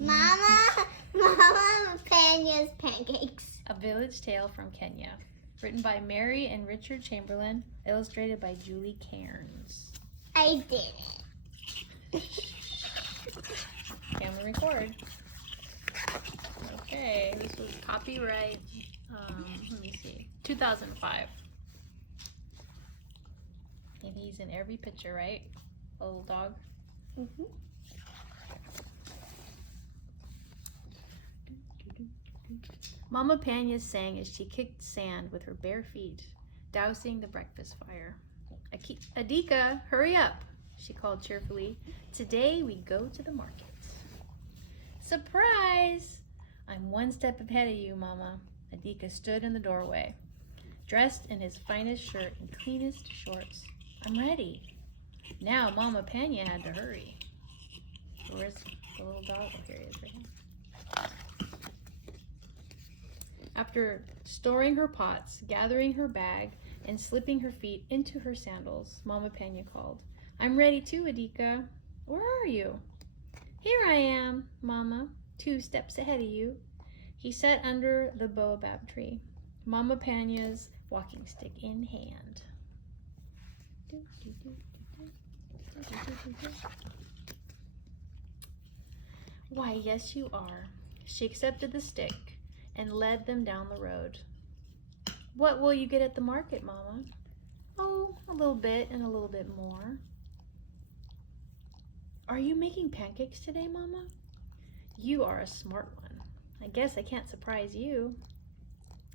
Mama Panya's Pancakes. A Village Tale from Kenya. Written by Mary and Richard Chamberlin. Illustrated by Julie Cairns. I did it. Camera record. Okay, this was copyright, let me see, 2005. And he's in every picture, right? A little dog. Mm-hmm. Mama Panya sang as she kicked sand with her bare feet, dousing the breakfast fire. Adika, hurry up, she called cheerfully. Today we go to the market. Surprise! I'm one step ahead of you, Mama. Adika stood in the doorway, dressed in his finest shirt and cleanest shorts. I'm ready. Now Mama Panya had to hurry. Where's the little dog? Oh, here he is right here. After storing her pots, gathering her bag, and slipping her feet into her sandals, Mama Panya called, I'm ready too, Adika. Where are you? Here I am, Mama, 2 steps ahead of you. He sat under the baobab tree, Mama Panya's walking stick in hand. Why, yes you are. She accepted the stick and led them down the road. What will you get at the market, Mama? Oh, a little bit and a little bit more. Are you making pancakes today, Mama? You are a smart one. I guess I can't surprise you.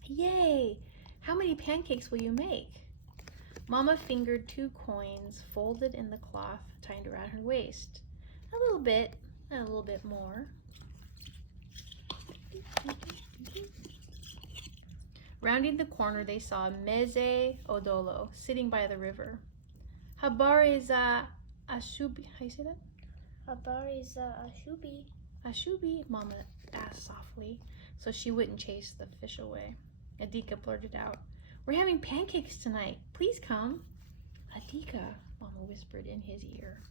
Yay! How many pancakes will you make? Mama fingered 2 coins folded in the cloth tied around her waist. A little bit and a little bit more. Rounding the corner, they saw Meze Odolo sitting by the river. Habari za Ashubi. How you say that? Habari za Ashubi. Ashubi, Mama asked softly, so she wouldn't chase the fish away. Adika blurted out, We're having pancakes tonight. Please come. Adika, Mama whispered in his ear.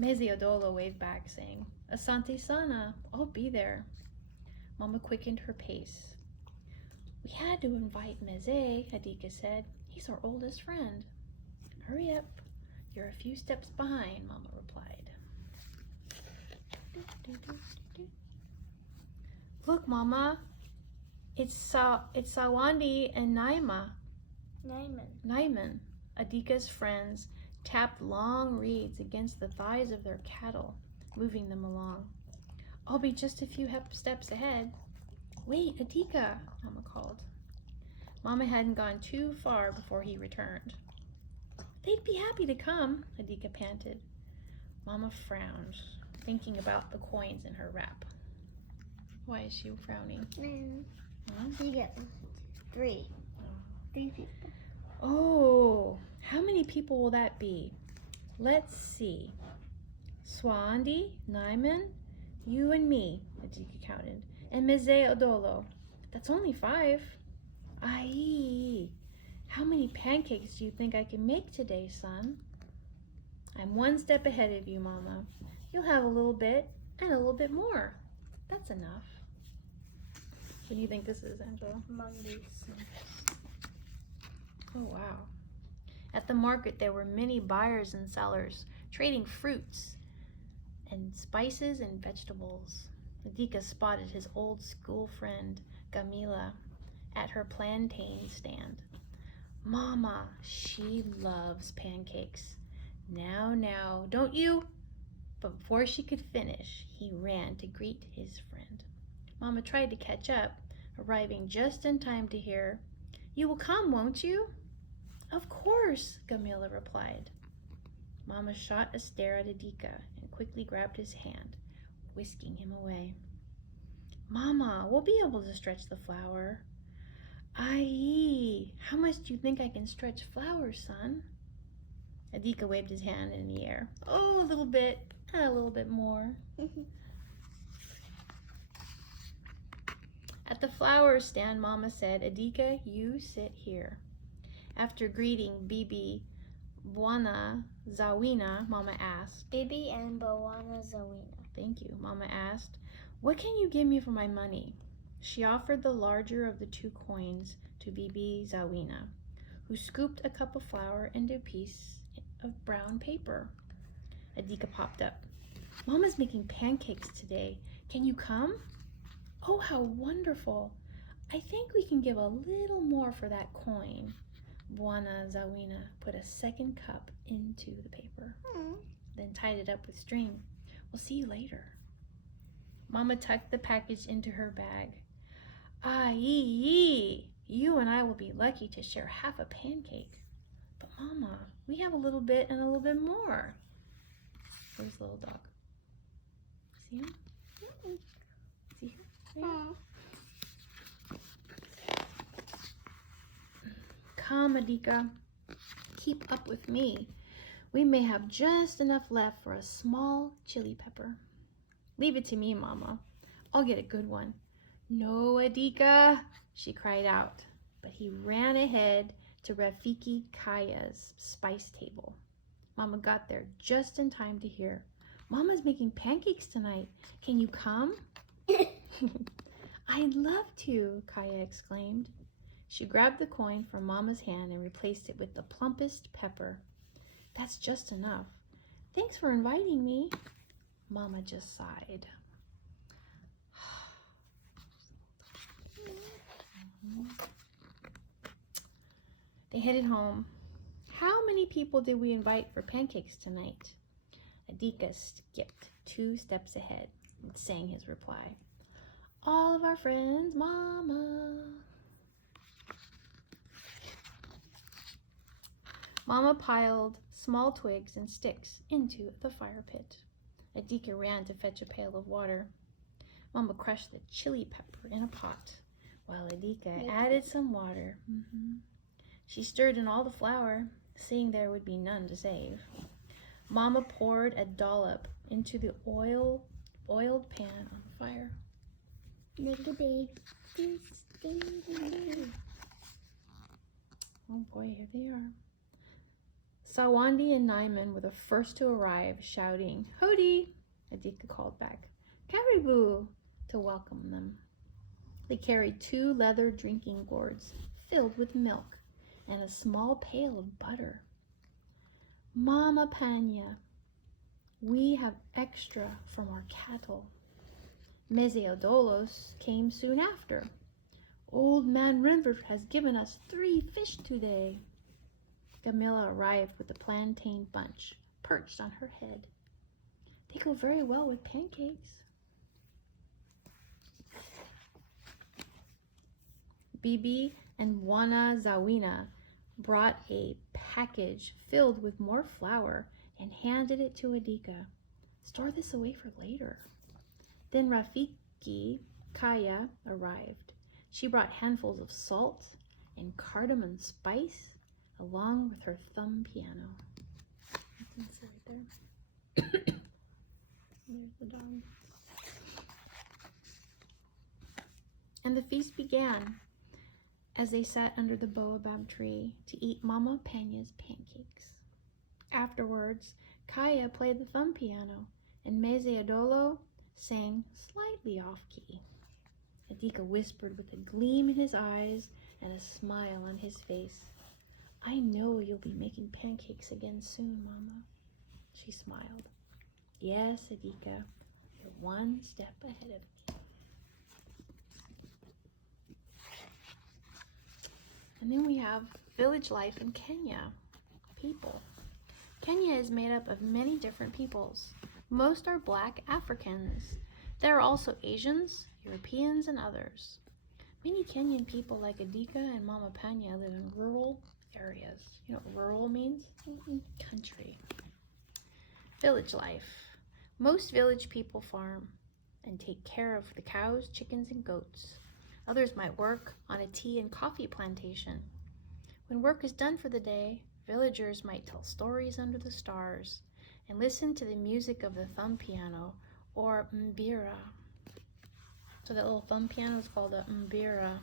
Meze Odolo waved back, saying, Asante sana, I'll be there. Mama quickened her pace. We had to invite Meze, Adika said. He's our oldest friend. Hurry up. You're a few steps behind, Mama replied. Look, Mama. It's Sawandi and Naiman. Adika's friends tapped long reeds against the thighs of their cattle, moving them along. I'll be just a few steps ahead. Wait, Adika, Mama called. Mama hadn't gone too far before he returned. They'd be happy to come, Adika panted. Mama frowned, thinking about the coins in her wrap. Why is she frowning? You get 3. 3 people. Oh, how many people will that be? Let's see. Swandi, Naiman, you and me, Adika counted, and Meze Odolo. That's only 5. Aye, how many pancakes do you think I can make today, son? I'm 1 step ahead of you, Mama. You'll have a little bit and a little bit more. That's enough. What do you think this is, Angela? Mongoose. Oh, wow. At the market, there were many buyers and sellers, trading fruits and spices and vegetables. Adika spotted his old school friend, Gamila, at her plantain stand. Mama, she loves pancakes. Now, don't you? But before she could finish, he ran to greet his friend. Mama tried to catch up, arriving just in time to hear, You will come, won't you? Of course, Gamila replied. Mama shot a stare at Adika and quickly grabbed his hand, whisking him away. Mama, we'll be able to stretch the flour. Aye, how much do you think I can stretch flour, son? Adika waved his hand in the air. Oh, a little bit, and a little bit more. At the flower stand, Mama said, Adika, you sit here. After greeting Bibi Bwana Zawina, Mama asked, Bibi and Bwana Zawina. Thank you, Mama asked. What can you give me for my money? She offered the larger of the 2 coins to Bibi Zawina, who scooped a cup of flour into a piece of brown paper. Adika popped up. Mama's making pancakes today. Can you come? Oh, how wonderful. I think we can give a little more for that coin. Bwana Zawina put a second cup into the paper, then tied it up with string. We'll see you later. Mama tucked the package into her bag. Yee, you and I will be lucky to share half a pancake. But Mama, we have a little bit and a little bit more. Where's the little dog? See him? See him? There. Come, Adika. Keep up with me. We may have just enough left for a small chili pepper. Leave it to me, Mama. I'll get a good one. No, Adika, she cried out, but he ran ahead to Rafiki Kaya's spice table. Mama got there just in time to hear, Mama's making pancakes tonight. Can you come? I'd love to, Kaya exclaimed. She grabbed the coin from Mama's hand and replaced it with the plumpest pepper. That's just enough. Thanks for inviting me. Mama just sighed. They headed home. How many people did we invite for pancakes tonight? Adika skipped 2 steps ahead and sang his reply. All of our friends, Mama. Mama piled small twigs and sticks into the fire pit. Adika ran to fetch a pail of water. Mama crushed the chili pepper in a pot, while Adika added some water. She stirred in all the flour, seeing there would be none to save. Mama poured a dollop into the oiled pan on the fire. Make a big Oh boy, here they are. Sawandi and Nyman were the first to arrive, shouting, Hodi! Adika called back, Caribou! To welcome them. They carried 2 leather drinking gourds filled with milk and a small pail of butter. Mama Panya, we have extra from our cattle. Meseodolos came soon after. Old Man River has given us 3 fish today. Camilla arrived with a plantain bunch perched on her head. They go very well with pancakes. Bibi and Bwana Zawina brought a package filled with more flour and handed it to Adika. Store this away for later. Then Rafiki Kaya arrived. She brought handfuls of salt and cardamom spice along with her thumb piano. That's right there. There's the dog. And the feast began as they sat under the baobab tree to eat Mama Panya's pancakes. Afterwards, Kaya played the thumb piano and Meseodolo sang slightly off-key. Adika whispered with a gleam in his eyes and a smile on his face. I know you'll be making pancakes again soon, Mama. She smiled. Yes, Adika, you're 1 step ahead of me. And then we have village life in Kenya. People. Kenya is made up of many different peoples. Most are black Africans. There are also Asians, Europeans, and others. Many Kenyan people like Adika and Mama Panya live in rural areas. You know what rural means? Country. Village life. Most village people farm and take care of the cows, chickens, and goats. Others might work on a tea and coffee plantation. When work is done for the day, villagers might tell stories under the stars and listen to the music of the thumb piano or mbira. So that little thumb piano is called a mbira.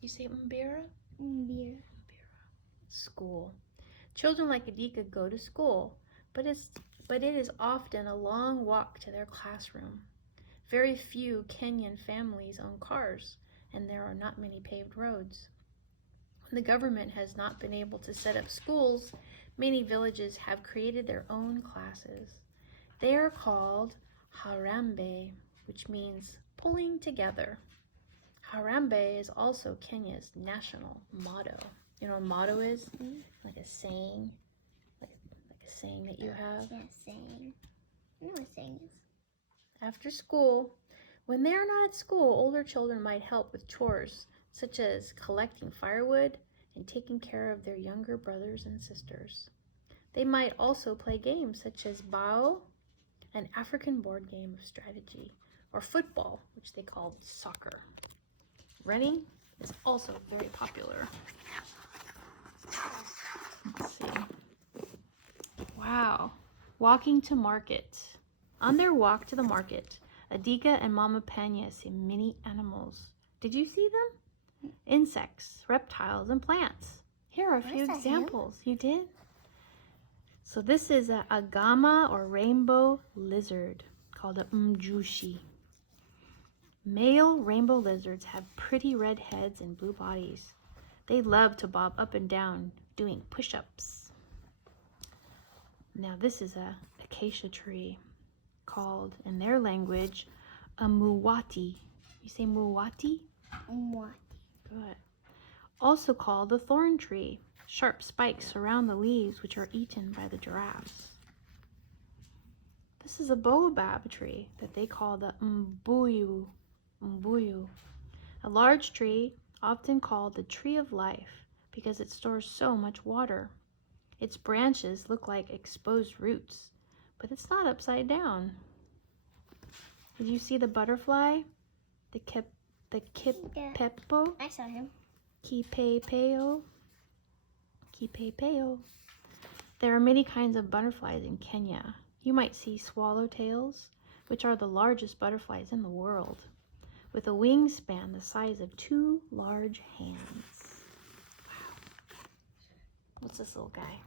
You say mbira? Mbira. School. Children like Adika go to school, but it's but it is often a long walk to their classroom. Very few Kenyan families own cars, and there are not many paved roads. When the government has not been able to set up schools, many villages have created their own classes. They are called Harambee, which means pulling together. Harambee is also Kenya's national motto. You know what a motto is? Like a saying. Like a saying that you have. Yeah, saying. I know what saying is. After school, when they are not at school, older children might help with chores, such as collecting firewood and taking care of their younger brothers and sisters. They might also play games such as bao, an African board game of strategy, or football, which they call soccer. Running is also very popular. Let's see. Wow. Walking to market. On their walk to the market, Adika and Mama Panya see many animals. Did you see them? Insects, reptiles, and plants. Here are a few examples. You did? So this is a agama or rainbow lizard called a mjushi. Male rainbow lizards have pretty red heads and blue bodies. They love to bob up and down doing push-ups. Now this is a acacia tree called, in their language, a muwati. You say muwati? Muwati. Good. Also called the thorn tree. Sharp spikes surround the leaves, which are eaten by the giraffes. This is a baobab tree that they call the mbuyu. A large tree, often called the tree of life, because it stores so much water. Its branches look like exposed roots, but it's not upside down. Did you see the butterfly? The kipepo? I saw him. Kipepeo. There are many kinds of butterflies in Kenya. You might see swallowtails, which are the largest butterflies in the world, with a wingspan the size of 2 large hands. Wow. What's this little guy?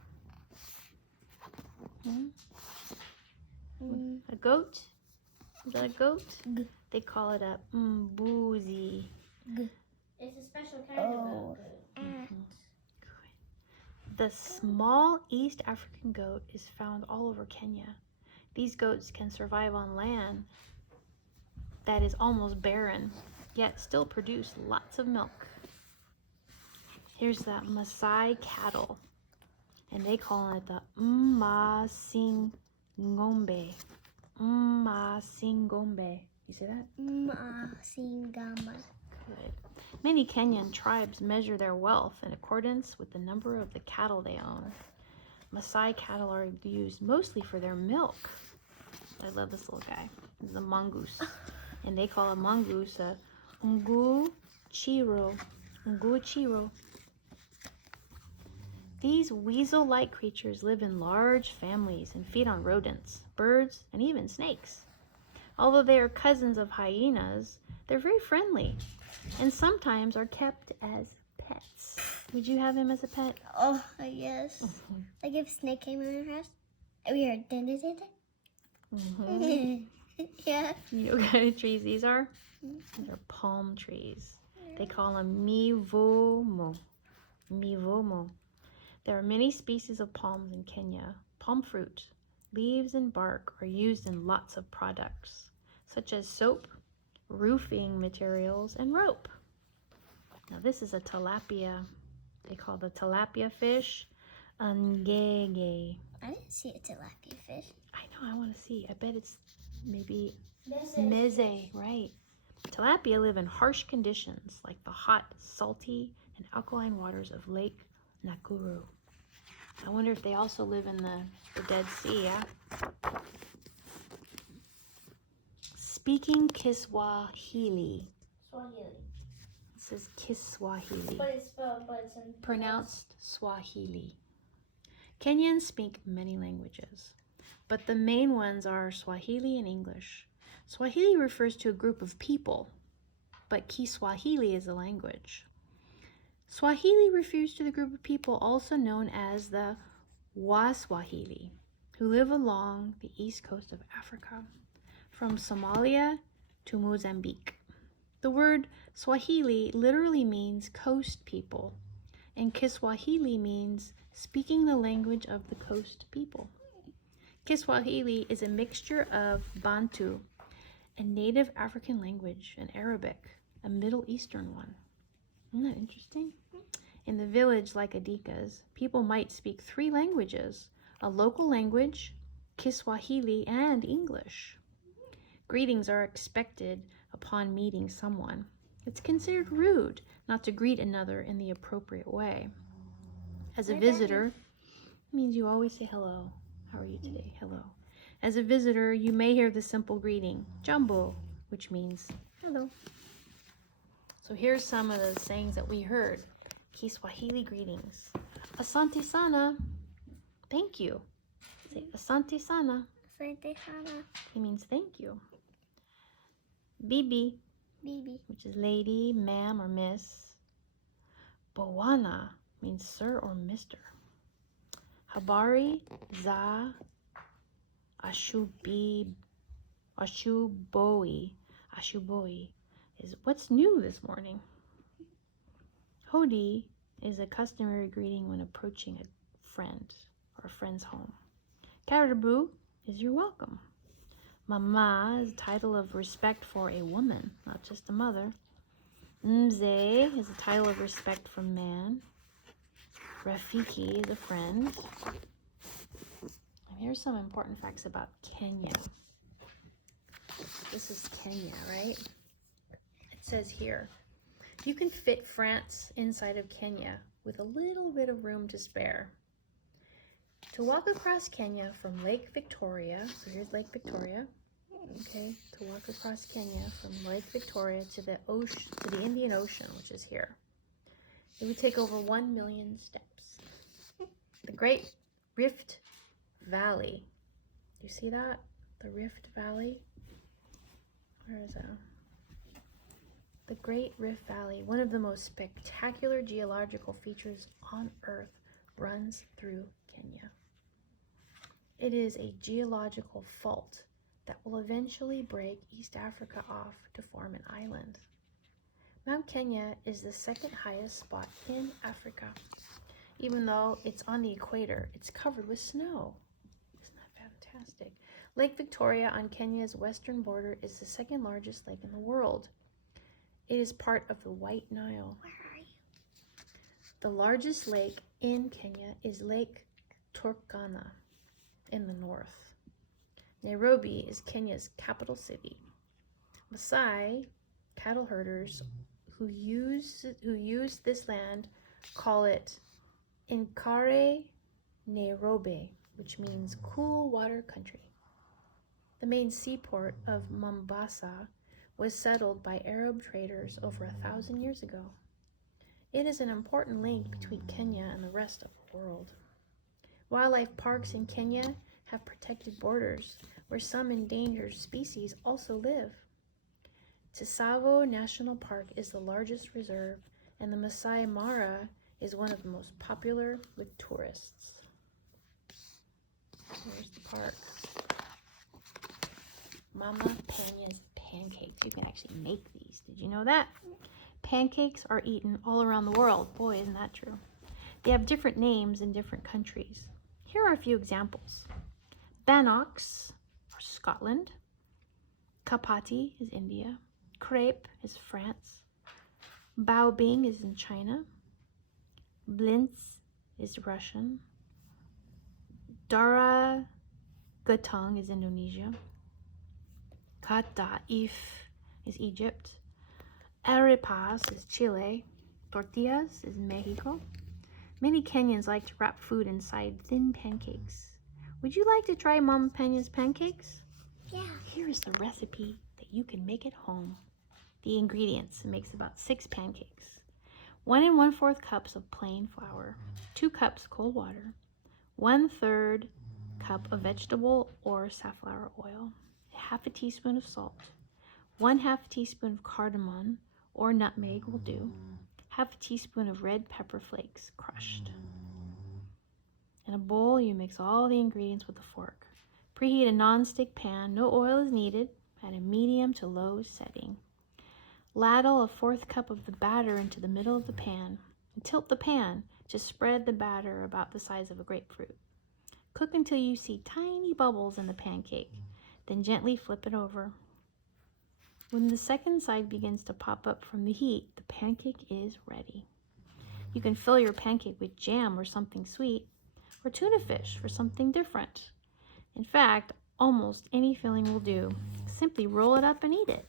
A goat? Is that a goat? G. They call it a mbuzi. It's a special kind of goat. The small East African goat is found all over Kenya. These goats can survive on land that is almost barren, yet still produce lots of milk. Here's the Maasai cattle, and they call it the Mmasingombe. Mmasingombe. You see that? Mmasingombe. Good. Many Kenyan tribes measure their wealth in accordance with the number of the cattle they own. Maasai cattle are used mostly for their milk. I love this little guy. This is a mongoose. And they call a mongoose a nguchiro. Nguchiro. These weasel-like creatures live in large families and feed on rodents, birds, and even snakes. Although they are cousins of hyenas, they're very friendly and sometimes are kept as pets. Would you have him as a pet? Oh, yes. Like if a snake came in our house, we heard dun dun dun dun. Yeah. You know what kind of trees these are? These are palm trees. They call them mivomo. Mivomo. There are many species of palms in Kenya. Palm fruit, leaves, and bark are used in lots of products, such as soap, roofing materials, and rope. Now this is a tilapia. They call the tilapia fish ngege. I didn't see a tilapia fish. I know, I want to see. I bet it's maybe meze, right? Tilapia live in harsh conditions like the hot, salty, and alkaline waters of Lake Nakuru. I wonder if they also live in the Dead Sea, yeah? Speaking Kiswahili. Swahili. It says Kiswahili. But it's spelled, but it's in Pronounced Swahili. Kenyans speak many languages, but the main ones are Swahili and English. Swahili refers to a group of people, but Kiswahili is a language. Swahili refers to the group of people also known as the Waswahili. who live along the east coast of Africa, from Somalia to Mozambique. The word Swahili literally means coast people, and Kiswahili means speaking the language of the coast people. Kiswahili is a mixture of Bantu, a native African language, and Arabic, a Middle Eastern one. Isn't that interesting? In the village like Adikas, people might speak 3 languages, a local language, Kiswahili, and English. Greetings are expected upon meeting someone. It's considered rude not to greet another in the appropriate way. As a visitor, it means you always say hello. How are you today? Hello. As a visitor, you may hear the simple greeting, Jambo, which means hello. So here's some of the sayings that we heard. Kiswahili greetings. Asante sana. Thank you. Say asante sana. Asante sana. It means thank you. Bibi, Bibi. which is lady, ma'am, or miss. Bwana means sir or mister. Habari za ashuboi is what's new this morning. Hodi is a customary greeting when approaching a friend or a friend's home. Karibu is you're welcome. Mama is a title of respect for a woman, not just a mother. Mzee is a title of respect for man. Rafiki is a friend. And here's some important facts about Kenya. This is Kenya, right? It says here, you can fit France inside of Kenya with a little bit of room to spare. To walk across Kenya from Lake Victoria, so here's Lake Victoria, okay, to walk across Kenya from Lake Victoria to the ocean, to the Indian Ocean, which is here, it would take over 1 million steps. The Great Rift Valley, you see that? The Rift Valley? Where is that? The Great Rift Valley, one of the most spectacular geological features on Earth, runs through Kenya. It is a geological fault that will eventually break East Africa off to form an island. Mount Kenya is the 2nd highest spot in Africa. Even though it's on the equator, it's covered with snow. Isn't that fantastic? Lake Victoria on Kenya's western border is the 2nd largest lake in the world. It is part of the White Nile. Where are you? The largest lake in Kenya is Lake Turkana in the north. Nairobi is Kenya's capital city. Maasai cattle herders who use this land call it Inkare Nairobi, which means cool water country. The main seaport of Mombasa was settled by Arab traders over 1,000 years ago. It is an important link between Kenya and the rest of the world. Wildlife parks in Kenya have protected borders where some endangered species also live. Tsavo National Park is the largest reserve, and the Masai Mara is one of the most popular with tourists. Here's the park. Mama Panya's pancakes. You can actually make these. Did you know that? Pancakes are eaten all around the world. Boy, isn't that true? They have different names in different countries. Here are a few examples. Bannocks are Scotland. Chapati is India. Crepe is France. Baobing is in China. Blintz is Russian. Dara Gatang is Indonesia. Kataif is Egypt. Arepas is Chile. Tortillas is Mexico. Many Kenyans like to wrap food inside thin pancakes. Would you like to try Mama Panya's pancakes? Yeah. Here is the recipe that you can make at home. The ingredients: it makes about 6 pancakes. 1 1/4 cups of plain flour. 2 cups cold water. 1/3 cup of vegetable or safflower oil. 1/2 teaspoon of salt. 1/2 teaspoon of cardamom or nutmeg will do. 1/2 teaspoon of red pepper flakes crushed. In a bowl, you mix all the ingredients with a fork. Preheat a non-stick pan. No oil is needed. At a medium to low setting. Ladle a 1/4 cup of the batter into the middle of the pan. And tilt the pan to spread the batter about the size of a grapefruit. Cook until you see tiny bubbles in the pancake. Then gently flip it over. When the second side begins to pop up from the heat, the pancake is ready. You can fill your pancake with jam or something sweet, or tuna fish for something different. In fact, almost any filling will do. Simply roll it up and eat it.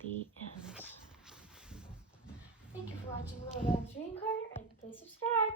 The end. Thank you for watching Little Dog's Dream Corner, and please subscribe.